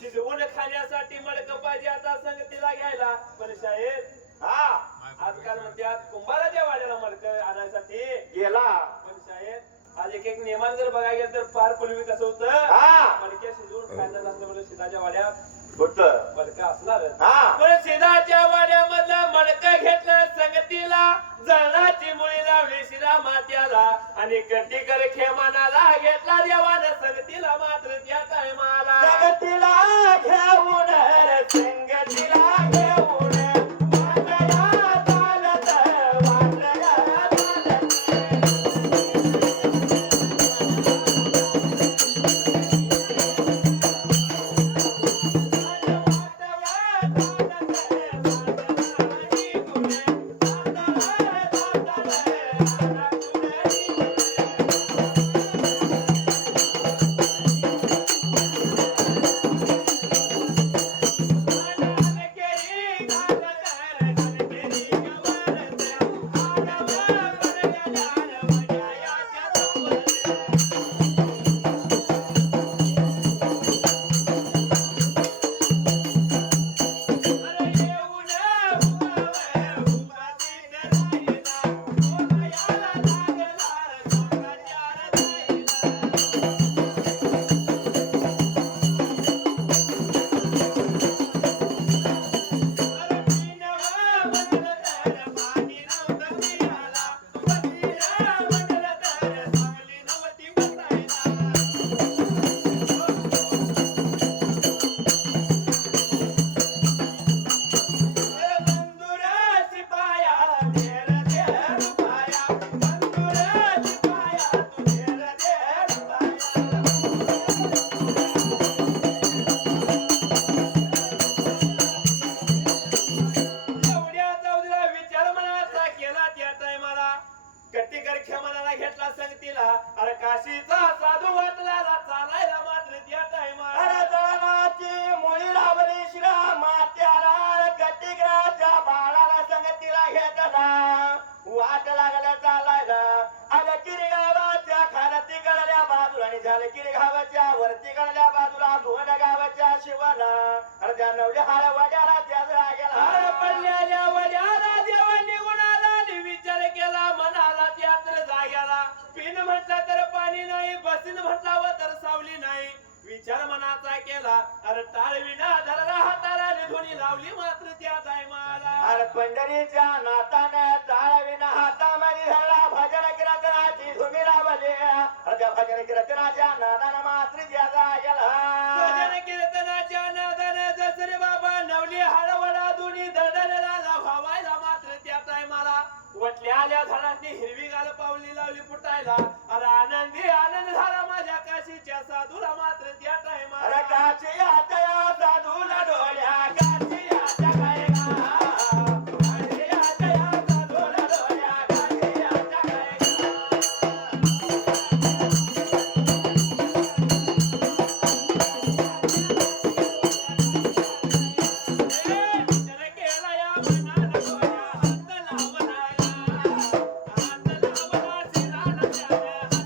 शिजवून खाण्यासाठी मडकं पाहिजे आता संगतीला घ्यायला. पण शाळेत हा आजकाल म्हणतात कुंभाराच्या वाड्याला मडकं आणायसाठी गेला. पण शाळेत आज एक नियमान जर बघायला गेलं तर फार पूर्वी कसं होतं, मडक्या शिजवून खायचं असलं म्हणजे शिदाच्या वाड्यात होत मडकं असणार. पण शिदाच्या वाड्यामधलं मडकं घेतलं संगतीला, जळणाची मुळी लावली शिरा मात्याला आणि कटीकर खेमानाला घेतला देवानं संगतीला. मात्र त्या टायमाला संगतीला घेऊन संगतीला घेऊन मनाचा केला अरे टाळविना धरला हाताला धुनी लावली मात्र त्या टायमाला अरे पंढरीच्या नाताने टाळविना हातामध्ये धरला भजन कीर्तनाची धुमी लावली त्या भजन कीर्तनाच्या नादाने मात्र ज्याचा गेला भजन कीर्तनाच्या नादाने दसरे बाबा नवली हळवळा दुनी दडलेला भावायला मात्र त्या टायमाला वटल्या आल्या झाडांनी हिरवी गाल पावली लावली फुटायला अरे आनंदी आनंद झाला माझ्या काशीच्या साधूला मात्र त्या टायमाला अरे काशी हातया साधूला डोळ्या काशी हात्या काय काशी हातया साधूला डोळ्या काशी हात्या काय विचार केला या मनाला डोळ्या हात लावला हात लावला शिराला त्याने हात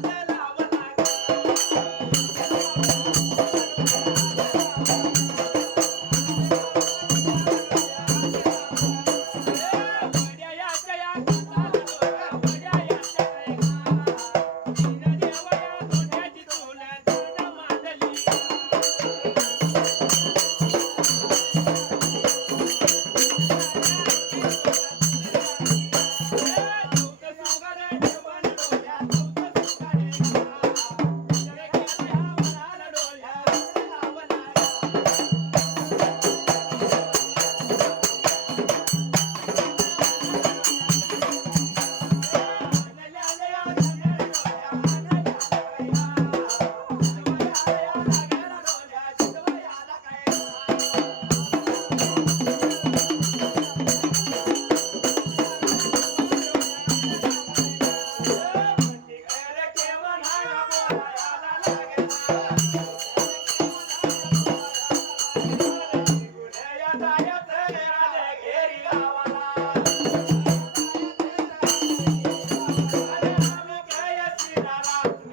वड्या याच्या या काताला डोळ्या वड्या याच्या काय दीन देवया सोन्याची चूल दीन मांडली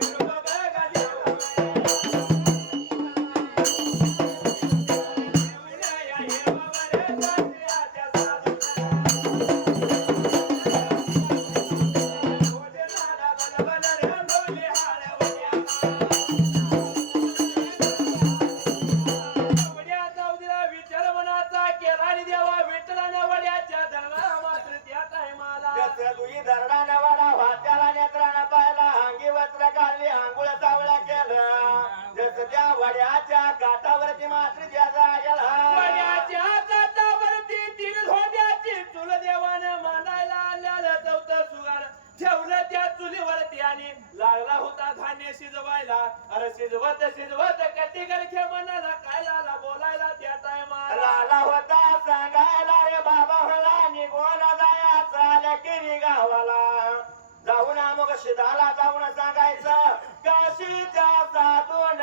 विचार मनाचा केला आणि देवा विठ्ठलाने वड्याच्या धरला मात्र त्या टायमाला जसं तुझी दरडाने वाडा वाट्याला नेत्राने पाहिला अंगी वस्त्र घालली आंघोळ चावळा केलं जसं त्या वड्याच्या काठावरती मात्र ज्याचा गेला वड्याच्या काठावरती तीन धोंड्याची चूल देवाने मांडायला आल्याला चौथं सुगार ठेवलं त्या चुलीवरती आणि लागला होता धान्य शिजवायला अरे शिजवत शिजवत कटिकर मनाला काय लाला बोलायला त्या टायमाला लाला होता सांगायला रे बाबा होला निघून जाया चाल किरी गावाला जाऊन मग शिदाला जाऊन सांगायचं काशीच्या साधून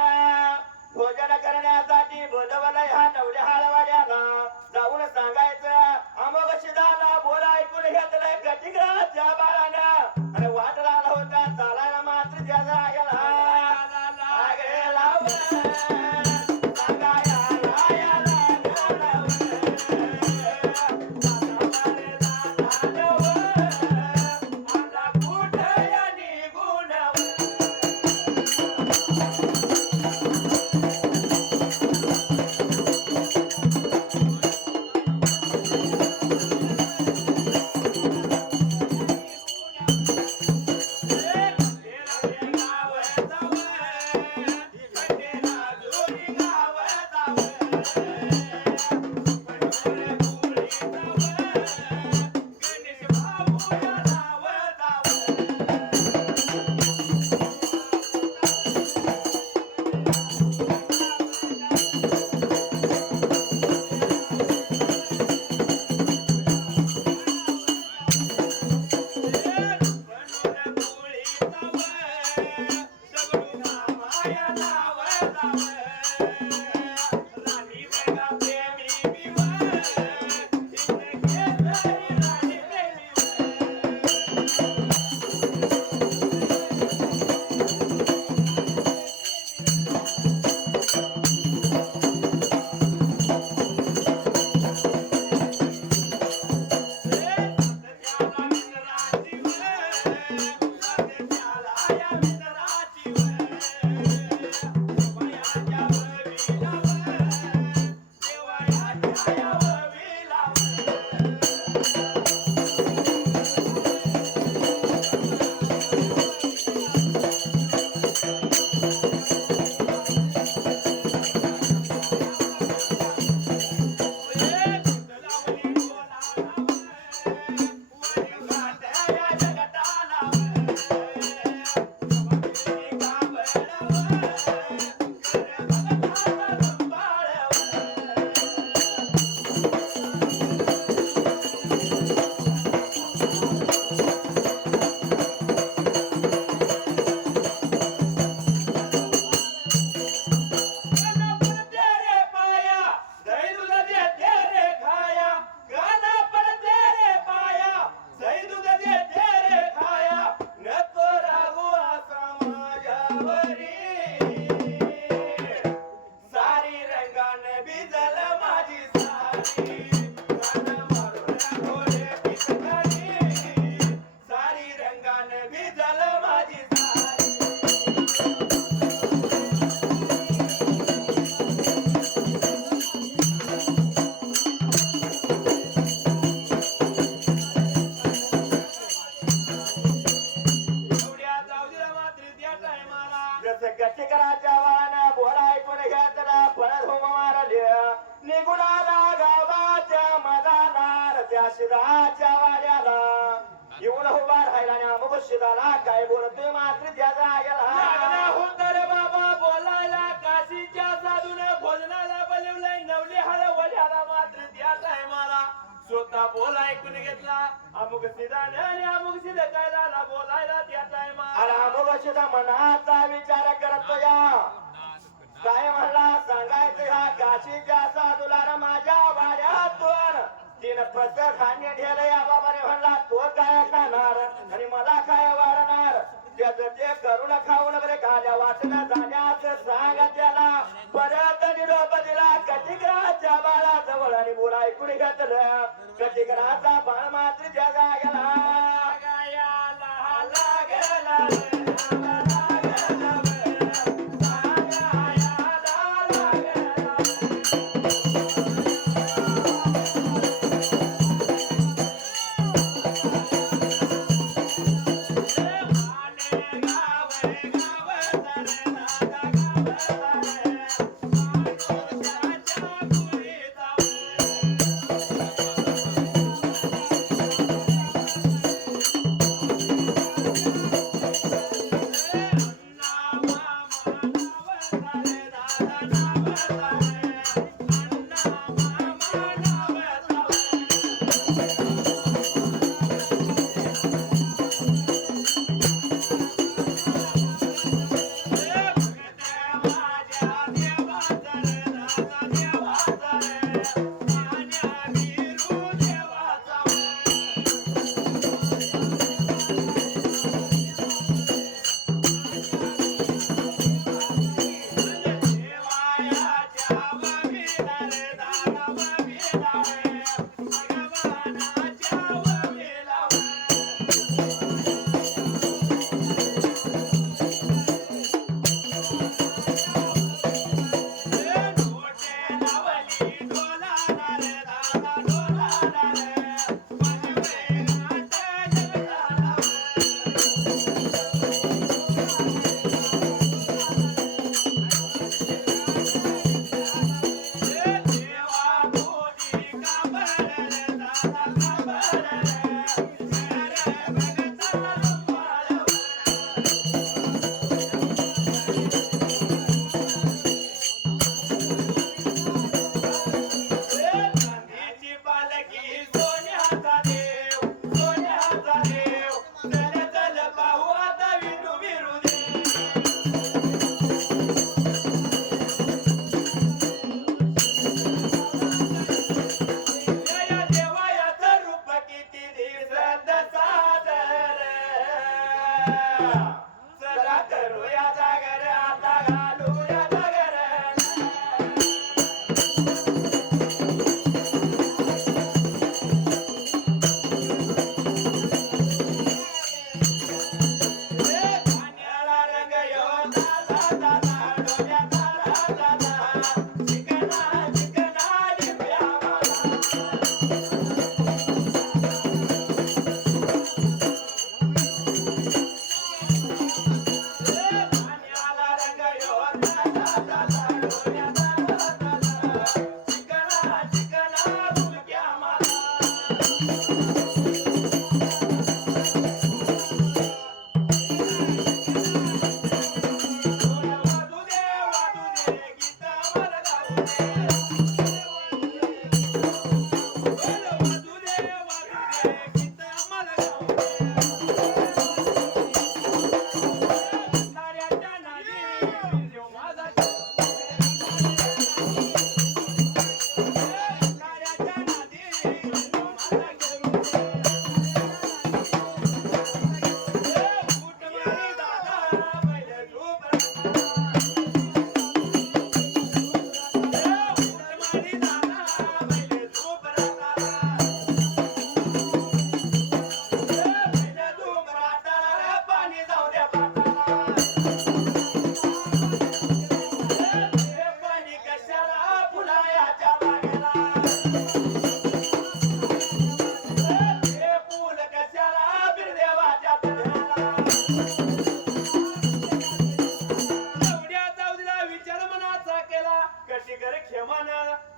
भोजन करण्यासाठी बोलवलं ह्या नवल्या हाळवाड्याला जाऊन सांगायचं अमोग शिदाला बोला ऐकून घेतलंय कटिकराच्या बाळानं अरे वाट लागला होता चालायला मात्र ज्याचा गेला सारी गाणं मारून घोडे पिचकारी सारी रंगाने भिजल माझी सारी एवढ्या जाऊ दिला मात्र त्या टायमाला जसं कटिकराच्या वाळानं बोला ऐकून घेतला पळत होम मारले निघून आला गावाच्या मदानार त्या शिदाच्या वाड्याला येऊन उभा राहिला आणि अमुक शिदाला काय बोलतोय मात्र त्याचा लागला आयला होता रे बाबा बोलायला काशीच्या साधूने भोजनाला बोलवलंय नवली हळ वड्याला मात्र त्या टायमाला स्वतः बोल ऐकून घेतला अमुक सिदाने आणि अमुक सिद्ध कैलाला बोलायला त्या टायमाला अरे अमुक शिदा मनाचा विचार करतो या काय म्हणला सांगायचं ह्या काशीच्या साधूला रे माझ्या वाड्यातून तीन पत धान्य ढेले या बाबाने म्हणला तो काय खाणार आणि मला काय वाढणार त्याचं ते करून खाऊन बरे खाल्या वाटणं जाण्याचं सांग त्याला परत निरोप दिला कटिकराच्या बाळाजवळ आणि बोला ऐकून घेतलं कटिकराचा बाळ मात्र त्या जागेला गायाला लागला रे, लागला रे, गायाला लागला रे. कटीकर खेमान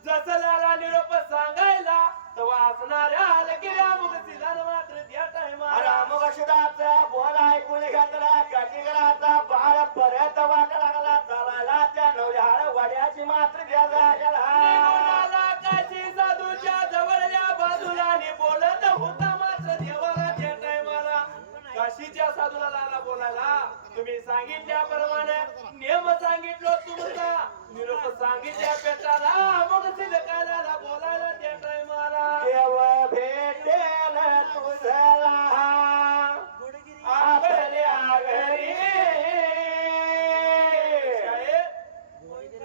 जसं लाला निरोप सांगायला तेव्हा असणाऱ्या हलकिऱ्या मुगसीदान मात्र त्या टायमाला रामकृष्णाचा बोल ऐकून घेतला कटिकराचा बाळ परत वाट लागला चालायला त्या नवऱ्या वड्याची मात्र द्या जायला निघून काशी साधूच्या जवळल्या बाजूला आणि बोलत होता मात्र देवाला त्या टायमाला काशीच्या साधूला लाला बोलायला तुम्ही सांगितल्याप्रमाणे नियम सांगितलो तुमचा निरोप सांगितल्या पेटाला मग सिद्धकाला बोलायला त्या टायमाला देव भेटेल तुझला आपल्या घरी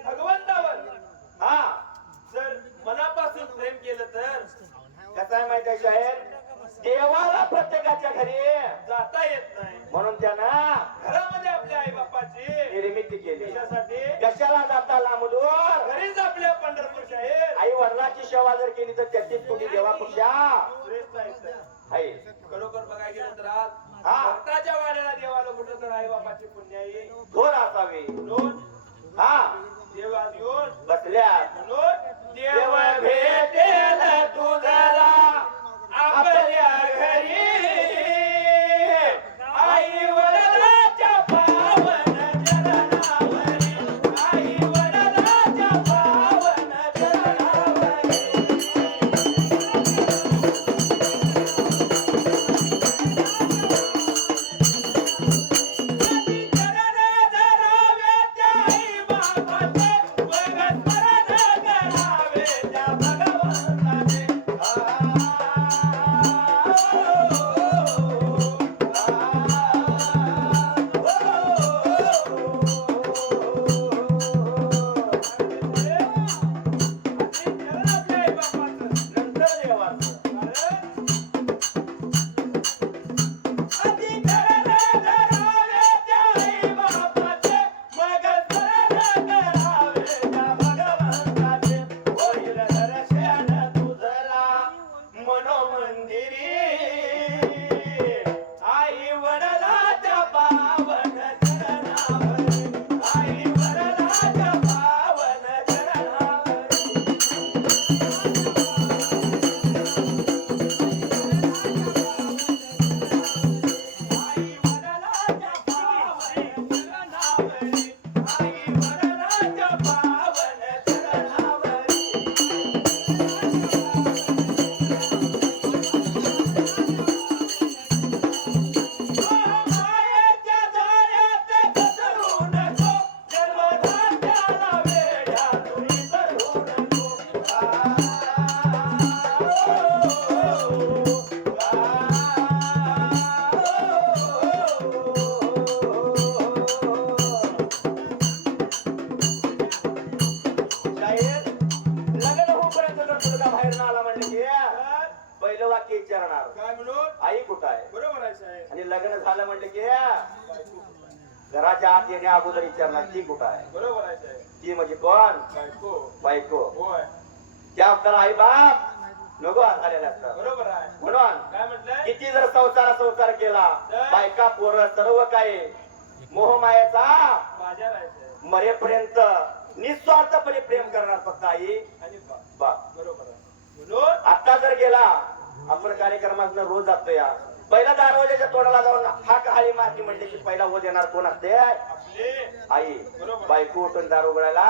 भगवंतावर हा जर मनापासून प्रेम केलं तर कसं आहे माहिती आहे शाहीर देवाला प्रत्येकाच्या घरी जाता येत नाही म्हणून त्यानं घरामध्ये आपल्या आई बापाची निर्मिती केली त्यासाठी कशाला जाता लांबदूर घरीच आपल्या पंढरपूर शाहीर आई वडिलांची सेवा जर केली तर त्याचीच कोणी देवापेक्षा श्रेष्ठ आहे. आहे खरोखर बघायला गेलं तर आज हा. भक्ताच्या वाड्याला देवाला कुठं तर आई बापाची पुण्य आहे थोर असावी म्हणून हा देव आज येऊन बसल्यात म्हणून देव देव भेटेल तुझला आपल्या घरी आई वडिलांच्या पावन चरणावरी आई वडिलांच्या पावन चरणावरी पहिलं वाक्य विचारणार काय म्हणून आई कुठं आहे बरोबर आहे साहेब आणि लग्न झालं म्हणलं की घराच्या आत येण्या अगोदर विचारणार ती कुठं आहे बरोबर आहे साहेब ती म्हणजे कोण बायको बायको होय त्या आपल्याला आई बाप नको झालेले असतात बरोबर आहे म्हणून काय म्हटलंय किती जर संसार केला बायका पोरं सर्व काही मोहमायाचा बाजार आहे साहेब मरेपर्यंत निस्वार्थपणे प्रेम करणार फक्त आई आणि बाप बरोबर आहे म्हणून आता जर गेला आपण कार्यक्रमात रोज जातो या पहिला दरवाजाच्या तोंडाला जाऊन हाक हाळी मारली म्हणजे की पहिला हो देणार कोण असते आपले आई बरोबर. बायको उठून दार उघडायला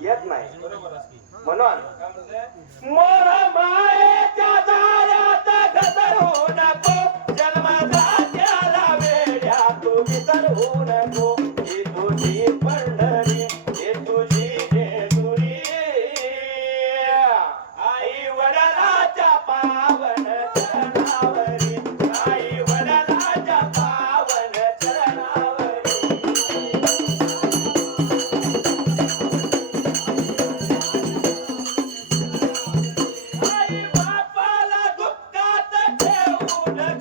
येत नाही बरोबर आहे म्हणून काय म्हणतंय मोहमायेच्या दारात घसरू नको जन्मदात्याला वेड्या तू विसरू नको ही तुझी पंढरी ही तुझी जेजुरी आई वडिलाच्या पावन चरणावरी आई वडिलाच्या पावन चरणावरी आई बापाला दुःखात ठेवू नको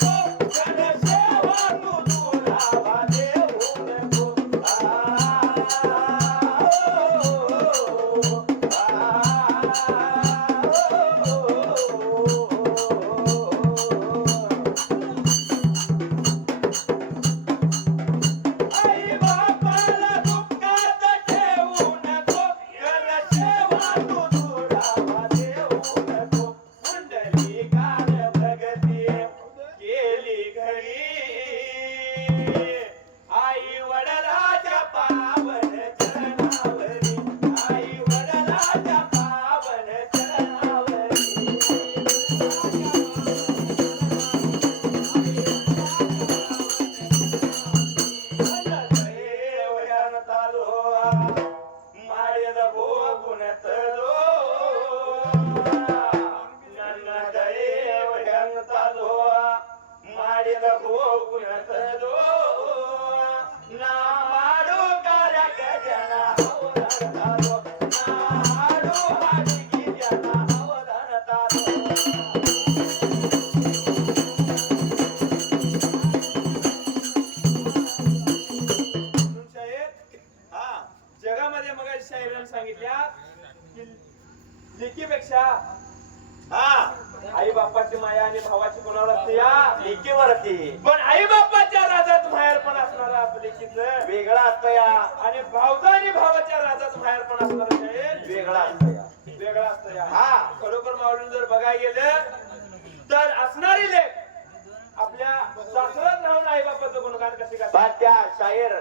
वडिलांनी सांगितल्या की लेकीपेक्षा आई बापाची माया आणि भावाची कोणावर असते या लेकीवरती. पण आई बापाच्या राजात माहेर पण असणार आपल्या लेकीचं वेगळा असतं या. आणि भावजा आणि भावाच्या राजात माहेर पण असणार वेगळा असतं या. वेगळा असतं या. हा. खरोखर मावळून जर बघायला गेलं तर असणारी लेख आपल्या सासरात राहून आई बापाचं गुणगान कसे करतात. पण त्या शाहीर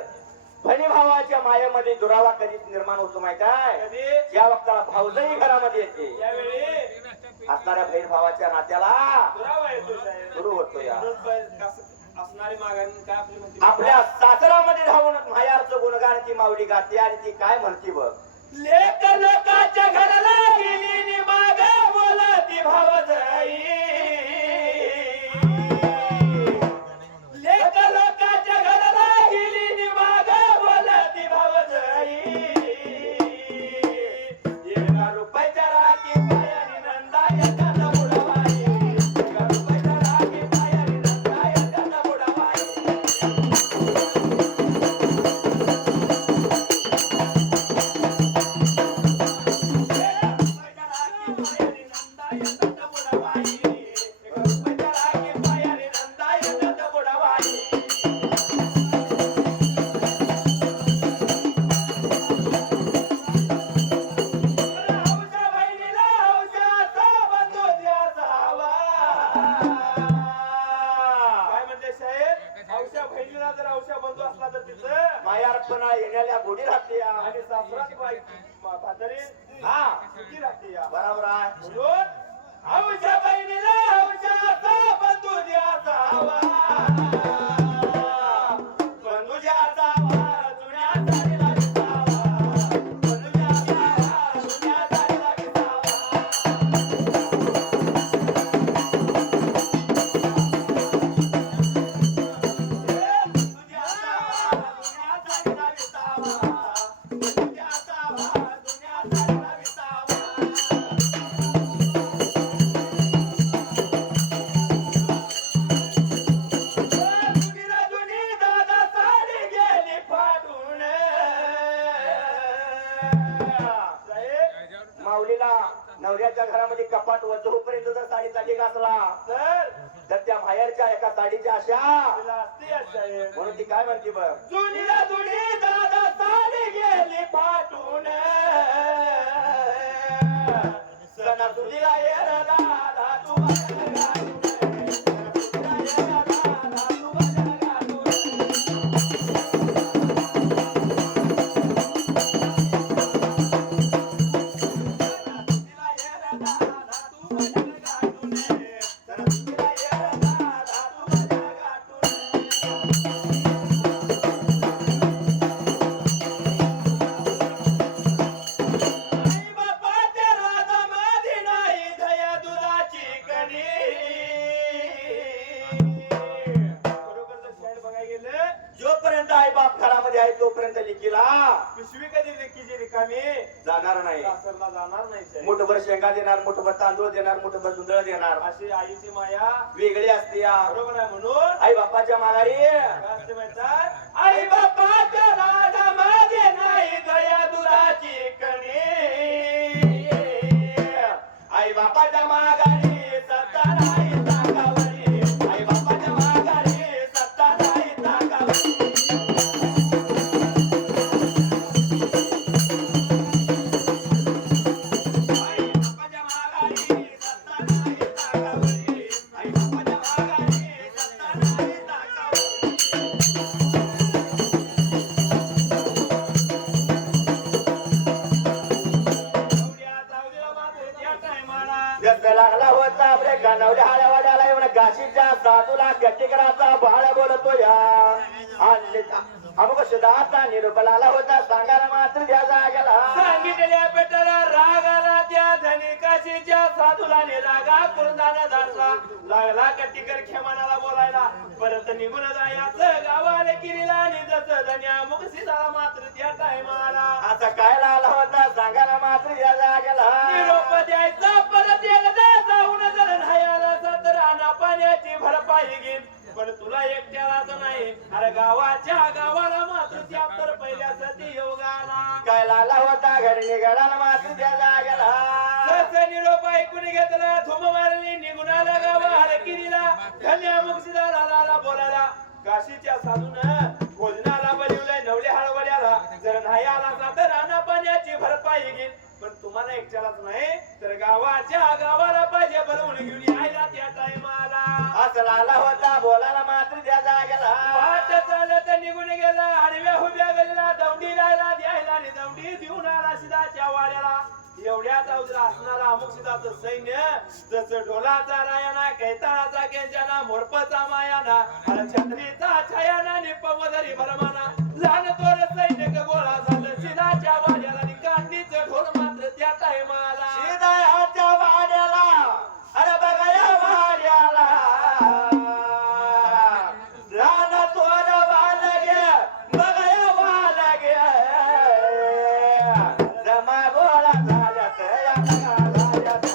बहिणी भावाच्या मायेमध्ये दुरावा कधीच निर्माण होतो माहित आहे. कधी ज्या वक्ताला भावजही घरामध्ये येते यावेळी असणाऱ्या बहीण भावाच्या नात्याला दुरावा येतो साहेब. सुरू होतो या. असणारी मागणी काय आपली म्हणते आपल्या सासरामध्ये राहून मायाचं गुणगान ती माऊली गाते आणि ती काय म्हणते बघ. लेक लोकाच्या घराला गेली नि माग बोलती भावजाई. लेक लोकाच्या घराला गेली नि माग बोलती भावजाई. एका रुपयाच्या राखी पायानी नंदा एखादा बुडाबाई. एका रुपयाच्या राखी पायानी नंदा एखादा बुडाबाई. मायारपणा येण्याला गोडी राहते या. आणि सासरात बाई म्हातारी हा सुखी राहते या. बरोबर आहे. म्हणून हौशा बहिणीला हौशाचा बंधू द्यायचा हवा. बंधू द्यायचा हवा, जुन्या साडीला दिसावा. बंधू द्यायचा हवा, जुन्या साडीला दिसावा. माऊलीला नवऱ्याच्या घरामध्ये कपाट वजूपर्यंत जर साडीसाठी घासला तर त्या बाहेरच्या एका साडीच्या आशा म्हणून ती काय म्हणते बघ. जुनीला जुनी दादा साडी गेली फाटून. सणासुदीला ये रे दादा तू माझ्या घालून. सणासुदीला ये रे दादा तू माझ्या घालून. आई बापाच्या राजामध्ये नाही दया दुधाची कणी. बरोबर जर शाळेत बघायला गेलं जोपर्यंत आई बाप घरामध्ये आहे तोपर्यंत लेकीला पिशवी कधी लेकीची रिकामी जाणार नाही. सासरला जाणार नाही साहेब. मुठभर शेंगा देणार, मुठभर तांदूळ देणार, मुठभर जुंधळ देणार. अशी आईची माया वेगळी असते या. बरोबर आहे. म्हणून आई बापाच्या माघारी काय असते म्हणतात, आई बापाच्या राजामध्ये नाही दया दुधाची कणी. आई बापाच्या माघारी सत्ता नाही ताकावरी. आई बापाच्या माघारी सत्ता नाही ताकावरी. आई बापाच्या माघारी सत्ता नाही ताकावरी. आई बापाच्या माघारी सत्ता नाही ताकावरी. व्यस्त लागला होता आपल्या कानवल्या हाड्यावाड्याला एवढ्या काशीच्या साधूला कटिकराचा बाळ बोलतो या. अमुक सुधाचा निरोप लागला होता सांगायला मात्र द्या जागेला. सांगितलेल्या पेटाला राग आला त्या धनिकाशीच्या साधूला रागा कुर्दाने धरला. लागला कट्टीकर खेमानाला बोलायला परत निघून जायचं गावाला किरीला आणि जसं धन्या मुख सीताला मात्र त्या टायमाला आता काय लागला होता सांगायला मात्र द्या जागेला. निरोप द्यायचा परत एकदा जाऊन जर नाही आला तर आणा पाण्याची भरपाई घेईन. पण तुला एकट्यालाच नाही अरे गावाच्या गावाला मात्र त्या तर पहिल्या सती योगाला काय आला होता घरी निघाला मात्र त्या जागेला ससे निरोप ऐकून घेतला थुम मारली निघून आला गावा हलकिरीला धन्या मुक्षीदार आला बोलायला काशीच्या साधून भोजनाला बोलवलंय नवले हळवड्याला जर नाही आला तर राणा पाण्याची भरपाई घेईन पण तुम्हाला एकट्यालाच नाही तर गावाला पाहिजे बोलवून घेऊन यायला त्या टायमाला असं आला होता बोलायला मात्र त्या जागेला वाट चालत निघून गेला आडव्या हुब्या गलीला दौंडी लायला द्यायला आणि दौंडी देऊन आला सिदाच्या वाड्याला एवढ्याच अवजरा असणारा अमुक्षिताचं सैन्य जसं ढोलाचा रायाना कैताळाचा केंजाना मोरपचा मायाना आणि छत्रीचा छायाना निपवदरी भरमाना लहान तोर सैनिक गोळा झालं सिदाच्या वाड्याला आणि कांडीचं ढोल मात्र त्या टायमाला शिदाच्या वाड्याला अरे बघा या वाड्याला राना तोर वालगे बघा या वालगे जमा गोळा झाल्यात या बघा झाल्यात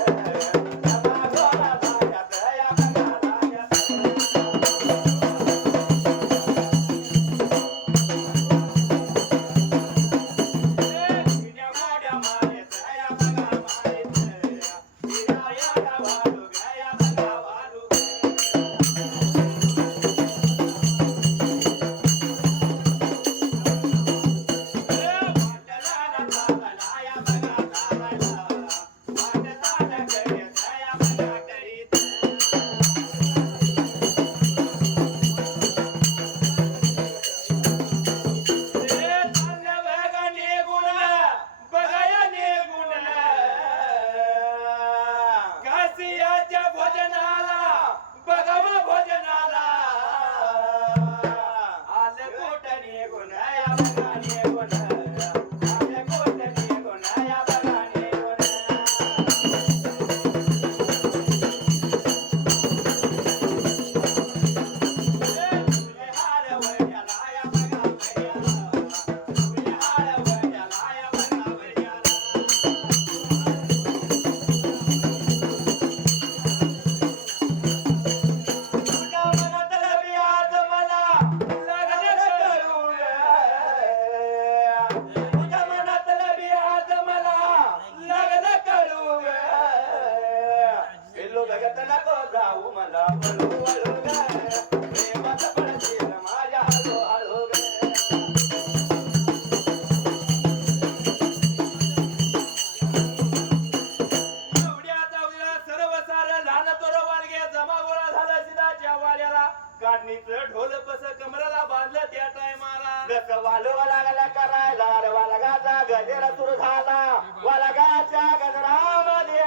जमा गोळा झाल्यात या बघा झाल्यात काढणीचं ढोल बस कमराला बांधलं त्या टायमाला जसं वालवा लागला करायला रे वालगाचा गजर सुरू झाला वालगाच्या गजरामध्ये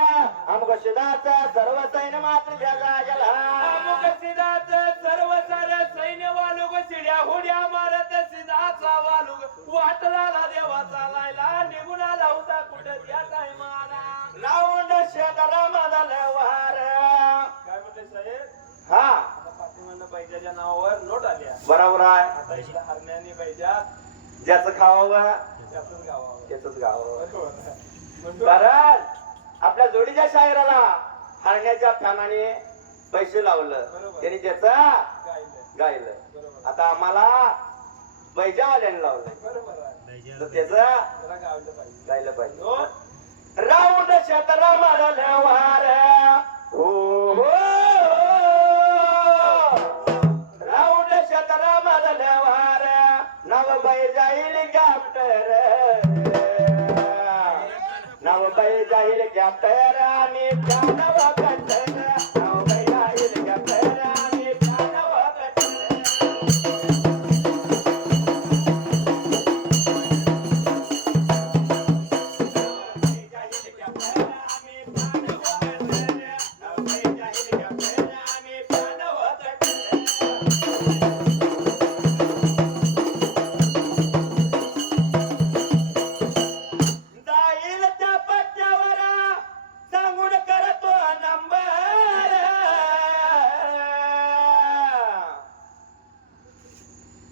अमुक शिदाचा सर्व सैन्य मात्र त्या जागेला अमुक सिदाचं सर्व सारं सैन्य वालुग शिड्या होड्या मारत सिदाचा वालुग वाटला देवाचा लायला निघून आला होता कुठं त्या टायमाला राऊंड शेदरा मदल वार काय म्हणते साहेब हा पाठीमागनं बैजाच्या नावावर नोट आल्या बरोबर आहे आता इकडे हरण्याने बैजात ज्याचं खावावं त्यातच गावावर त्याच गावावर म्हणतो कारण आपल्या जोडीच्या शायराला हरण्याच्या फॅनाने पैसे लावलं बरोबर. त्यांनी त्याच गायलं गायलं बरोबर आता आम्हाला बैजावाल्याने लावलंय बरोबर आहे तर त्याच त्याला गावलं पाहिजे गायलं पाहिजे नोट राऊंड क्षेत्र मारल वार हो हो राऊंड क्षेत्र मारल वार नव बाई जाईल कॅप्टर नव बाई जाईल कॅप्टर आणि नव कॅप्टर नव बाई जाईल कॅप्टर आणि नव कॅप्टर जाईल त्या पट्ट्यावर सांगून करतो नंबर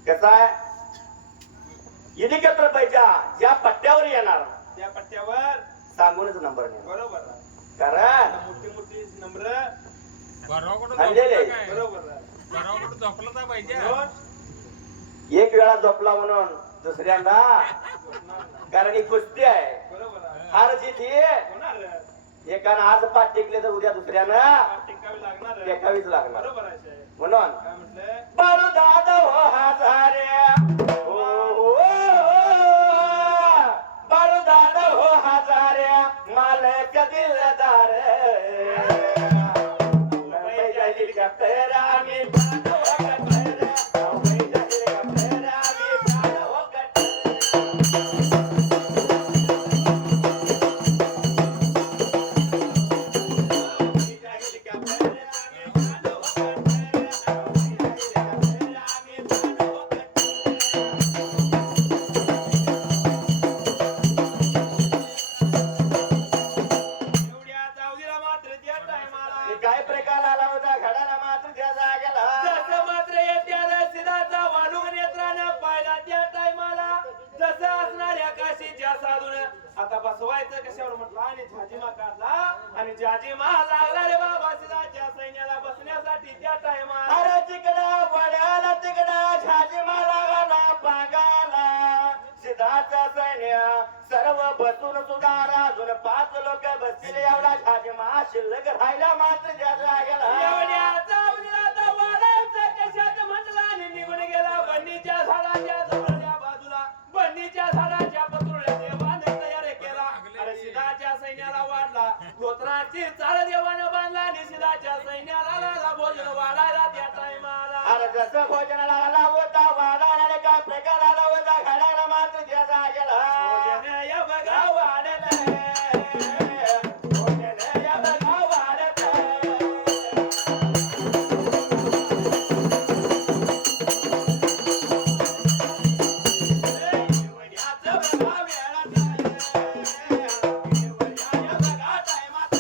कसा आहे हेलिकॉप्टर पाहिजे ज्या पट्ट्यावर येणार त्या पट्ट्यावर सांगूनच नंबर नाही बरोबर आहे. कारण मोठी मोठी नम्र आणलेले बरोबर आहे. झोपला पाहिजे नोट एक वेळा झोपला म्हणून दुसऱ्यांदा कारण ही कुस्ती आहे. बरोबर आहे. हार जीत ही होणार एकानं आज पाठ टेकले तर उद्या दुसऱ्यानं टिकावी लागणार टेकावीच लागणार. बरोबर आहे साहेब. म्हणून काय म्हटलं बाळू दादा हो हजारे हो बाळू दादा हो हजारे मालक दिलदार हेलिकॉप्टर आम्ही बाळू हेलिकॉप्टर आम्ही एवढ्या जाऊदीला मात्र त्या टायमाला काय प्रकार आला होता घडाला मात्र त्या जागेला जसं मात्र येत्या सिद्धाचा वाढून नेत्रानं पाहिला त्या टायमाला जसं असणाऱ्या काशीच्या साधून आता बसवायचं कशावर म्हटलं आणि झाजीमा काढला आणि झाजीमा लागला रे बाबा सिद्धाच्या सैन्याला बसण्यासाठी त्या टायमाला अरे तिकडा वड्याला तिकडा झाजीमा लागला पागाला सिद्धाचा सैन्य सर्व बसून सुद्धा अजून 5 लोक बसतील एवढा झाजीमा शिल्लक राहिला मात्र त्या जागेला एवढ्या जाऊदीला तर वाढायचं कशात म्हटलं आणि निघून गेला बन्नीच्या झाडाच्या जवळच्या बाजूला बन्नीच्या झाडाच्या पत्रुळ्या देवाने तयार केला अरे सिद्धाच्या सैन्याला वाढला गोत्राची चाळ देवानं बांधला आणि सिद्धाच्या सैन्याला लागला भोजन वाढायला त्या टायमाला अरे जसं भोजनाला आला होता वाढायला काय प्रकार आला होता घडायला मात्र त्या जागेला भोजन या बघा वाढत भोजन या बघा वाढत एवढ्याच बघा वेळात एवढ्या बघा टायमात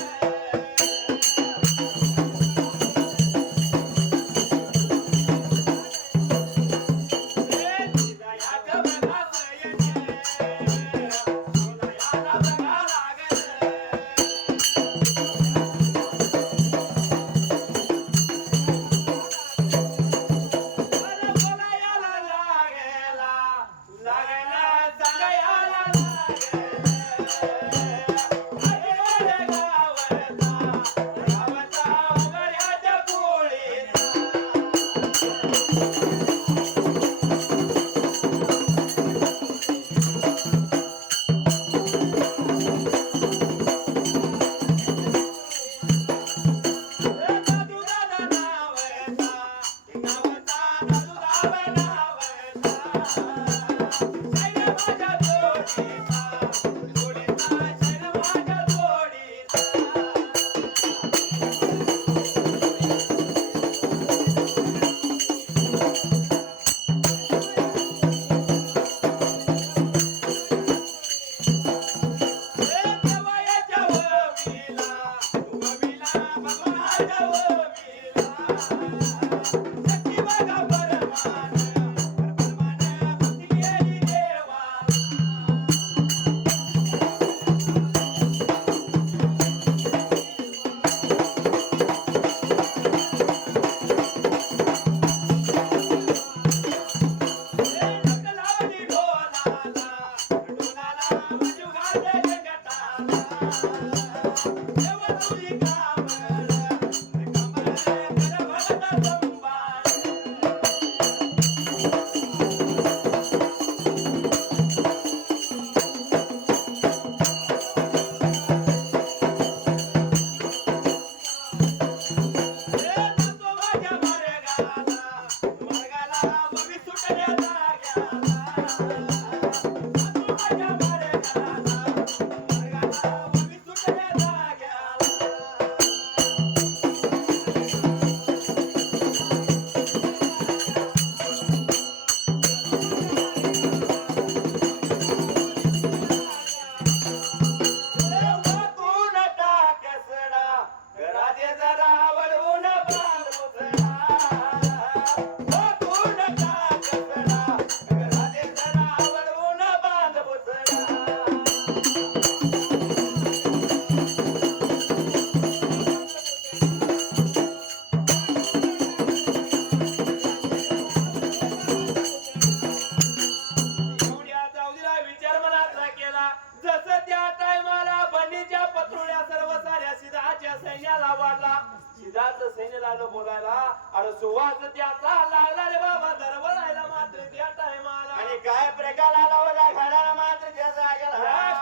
त्या सैन्याला वाढला सिद्धाचं सैन्य लागलं बोलायला अरे सुवास त्याचा लागला रे बाबा दरवळायला मात्र त्या टायमाला आणि काय प्रकार आला होता घडाला मात्र त्याचा या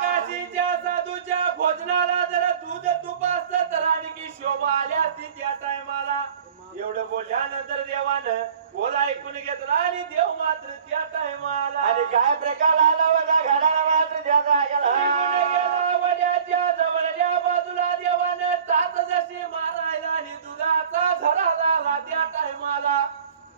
काशीच्या साधूच्या भोजनाला जर दूध तूप असत तर आणखी शोभा आली असती त्या टायमाला एवढं बोलल्यानंतर देवानं बोल ऐकून घेतला आणि देव मात्र त्या टायमाला आणि काय प्रकार आला होता घडाला मात्र त्याचा निघून गेला वड्याच्या जवळल्या बाजूला देवानं टाच जशी मारायला आणि दुधाचा झरा झाला त्या टायमाला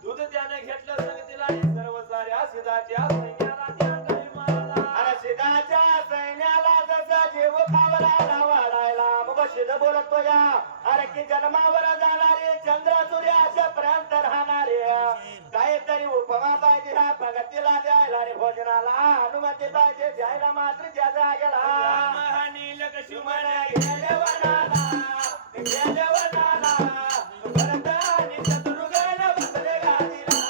दूध त्याने घेतलं संगतीला आणि सर्व साऱ्या सिद्धाच्या सैन्याला त्या टायमाला आणि सिद्धाच्या सैन्याला जसा जीव खावला वाढायला मग सिद्ध बोलतो या अरे की जन्मावर जाणारे चंद्र सूर्य अशा पर्यंत राहणारे काहीतरी उपमा पाहिजे ह्या भगतीला द्यायला रे भोजनाला अनुमती पाहिजे द्यायला मात्र त्याचा गेला महानी लक्ष्मण गेले वनाला गेले वनाला भरत आणि शत्रुघ्न बसले गादीला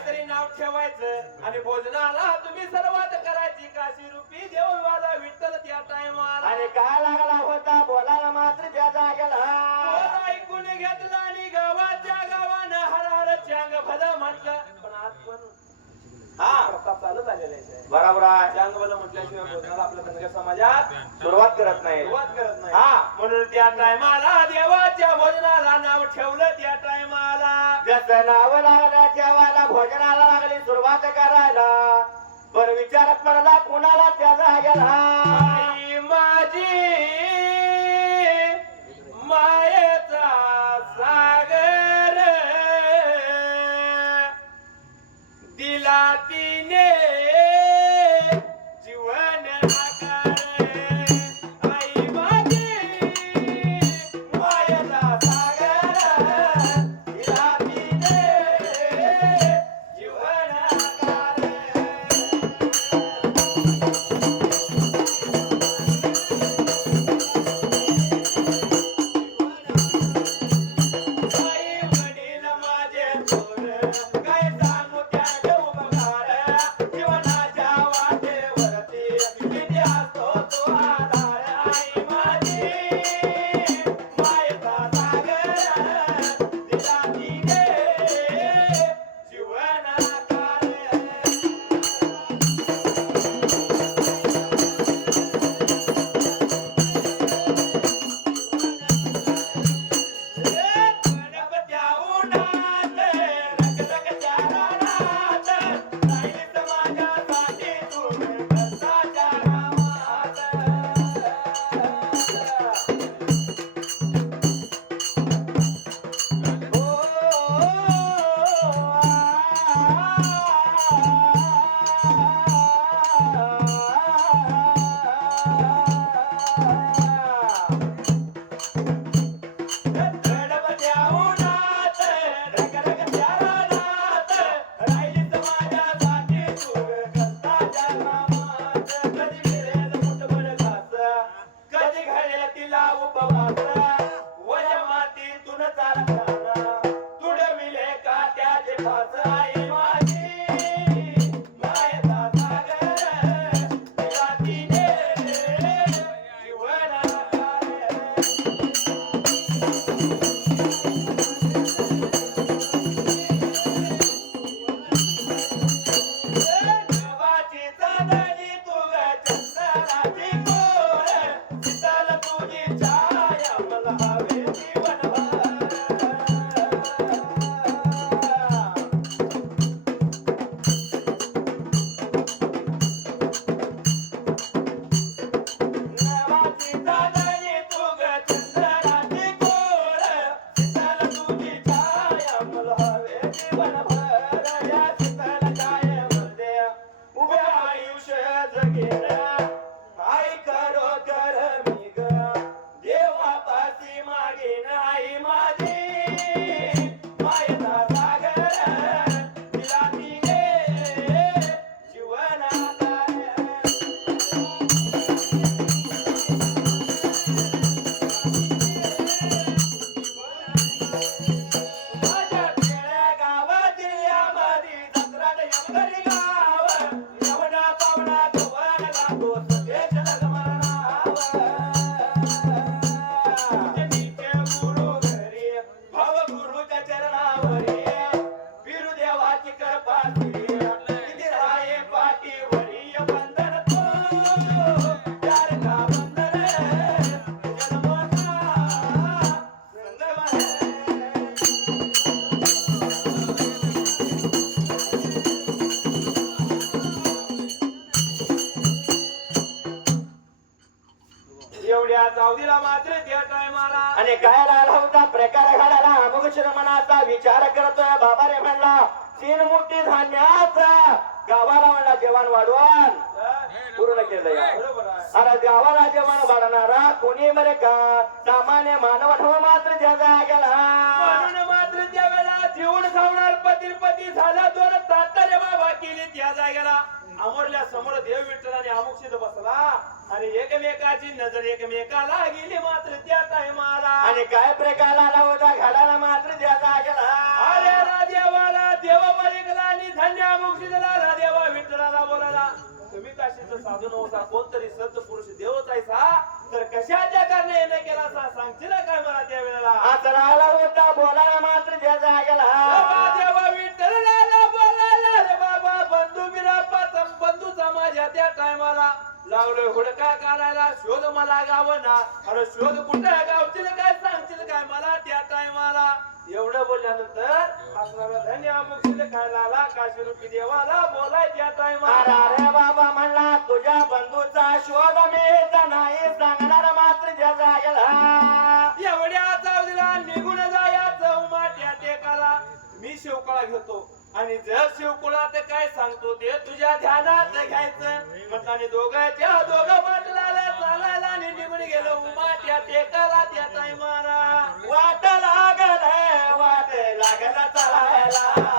काहीतरी नाव ठेवायचं आणि भोजनाला तुम्ही सर्वात करायची काशी रूपी देव विवादा विठ्ठल त्या टायमाला. आणि काय लागला होता बोलायला मात्र त्या जागेला. बोल ऐकून घेतलं आणि गावाच्या गावानं हर हर चांग भलं म्हटलं. पण आज पण हा प्रताप चालत आलेला आहे. बरोबर आहे. चांग भलं म्हटल्याशिवाय भोजनाला आपल्या धनगर समाजात सुरुवात करत नाही. सुरुवात करत नाही. हा म्हणून त्या टायमाला देवाच्या भोजनाला नाव ठेवलं. त्या टायमाला जसं नाव लागलं जेवायला भोजनाला लागली सुरुवात करायला. बरं विचार पडला कुणाला त्या जागेला. आई माझी मायेचा सागर दिला तिने जीवन आकार. आई माझी मायेचा सागर दिला तिने जीवन आकार. आई वडील माझे थोर काय सांगू त्या उपकार. जीवनाच्या वाटेवरती किती असतो तो आधार. आई माझी मायेचा सागर दिला तिने जीवन आकार. गणपत्या उन्हात रखरखत्या रानात राहिलीस माझ्यासाठी तू कष्टाच्या नावात. गणपत्या उन्हात रखरखत्या रानात राहिलीस माझ्यासाठी तू कष्टाच्या नावात. कधी मिळेल मुठभर घास, कधी घडेल तिला उपवास. वया मातीतून चालताना तुडविले का त्याचे फास. आई माझी मायेचा सागर दिला तिने जीवन आकार. देवाची चांदणी तू ग चंदनाची कोर. शीतल तुझी छाया मला हवे जीवनभर. देवाची चांदणी तू ग चंदनाची कोर. शीतल तुझी छाया मला हवे जीवनभर. या शीतल छायेमध्ये उभे आयुष्य जगेन. आई खरोखर मी ग देवापाशी मागेन. आई माझी मायेचा सागर दिला तिने जीवन आकार. माझ्या खेड्या गावात जिल्ह्यामध्ये जत्रात यमगरी गाव. यमुना पावना धुवन गातो सगळेच लगमरणाव. पूजनीचे गुरु घरी भाव गुरुच्या चरणावरी. बिरु देवाची कृपाची किती राये पाठीवरी. बंधन तो चार का बंधन जन्मता संगम. एवढ्या जाऊदीला मात्र त्या टायमाला आणि काय लागला होता प्रकार घडाला. अमुक श्रमणाचा विचार करतोय बाबा रे म्हणला. 3 मुठी धान्याचा गावाला म्हणला जेवण वाढवून पूर्ण केलं. बरोबर आहे. अरे गावाला जेवण वाढणारा कोणी बरे का सामान्य मानव ठेव मात्र त्या जागेला. म्हणून मात्र त्यावेळेला जेवण खावणार पती झाला. 2 ताटारे बाबा केली त्या जागेला. अमरल्या समोर देव विठ्ठलाने अमुक्षित बसला आणि एकमेकाची नजर एकमेकाला गेली मात्र त्या टायमाला. आणि काय प्रकार आला होता घडाला मात्र त्या जागेला. आलेला देवाला देव बळीकला आणि मुक्षिदाला देवा विठ्ठलाला बोलायला तुम्ही काशीचं साधू नव्हता कोणतरी संत पुरुष देवच आहेसा तर कशाच्या कारणे येणं केला असा सांगशील काय मला त्या वेळेला आचराला होता बोलायला मात्र ज्या जागेला देवा विठ्ठलाला बोलायला रे बाबा बंधू बिरापाचा बंधूचा माझ्या त्या टायमाला लागलोय हुडका काढायला शोध मला गावना अरे शोध कुठं गावतील काय सांगतील काय मला त्या टायमाला एवढं बोलल्यानंतर आपल्याला धन्य अमुक्षित खायला आला काशी रूपी देवाला बोलाय त्या टायमाला अरे बाबा म्हणला तुझ्या बंधूचा शोध मी नाही सांगणार मात्र ज्या जागेला एवढ्या चावडीला निघून जायचं उमाट्या टेकाला मी शिवकळा घेतो आणि जर शिवकुळात काय सांगतो ते तुझ्या ध्यानात घ्यायचं म्हटलं दोघं पाटलाला चालायला आणि निघून गेलो उमाट्या टेकाला त्या टायमाला वाट लागल चालायला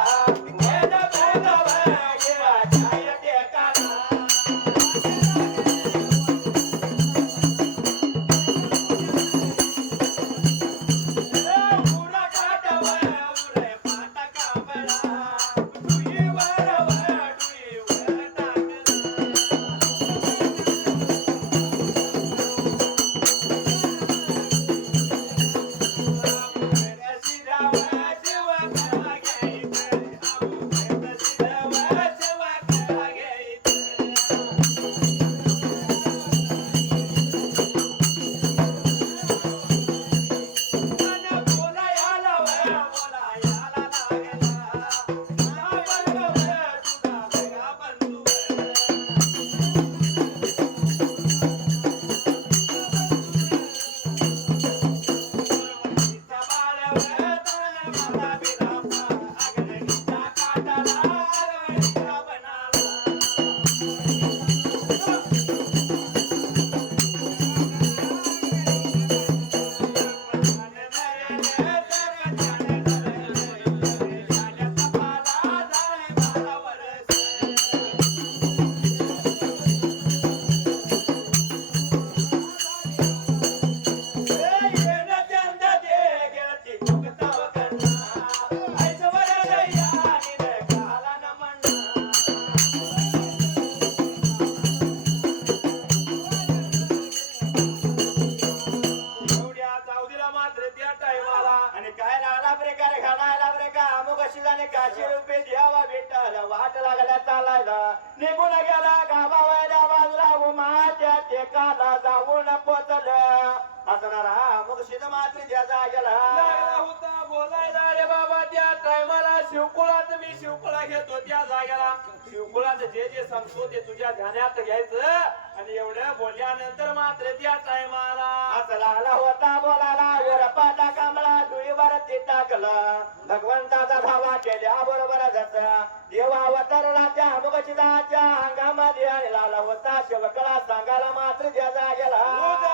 काशी रुपये द्यावा भेटायला वाट लागल्या चालायला निघून गेला गावावल्या बाजूला उमाच्या टेकाला जाऊन पोचलं असणारा मुक्षित मात्र ज्या जागेला लागला होता बोलायला रे बाबा त्या टायमाला शिवकुळात मी शिवकुळा घेतो त्या जागेला शिवकुळात जे जे सांगतो ते तुझ्या ध्यानात घ्यायचं आणि एवढं बोलल्यानंतर मात्र त्या टायमाला असं लागला होता बोलायला वरपाटा कांबळा डुईवर ते टाकलं भगवंताचा धावा केल्या बरोबर जसा देवा अवतरला त्या मुक्षिताच्या अंगामध्ये आणि लावला होता शिवकळा सांगायला मात्र ज्या जागेला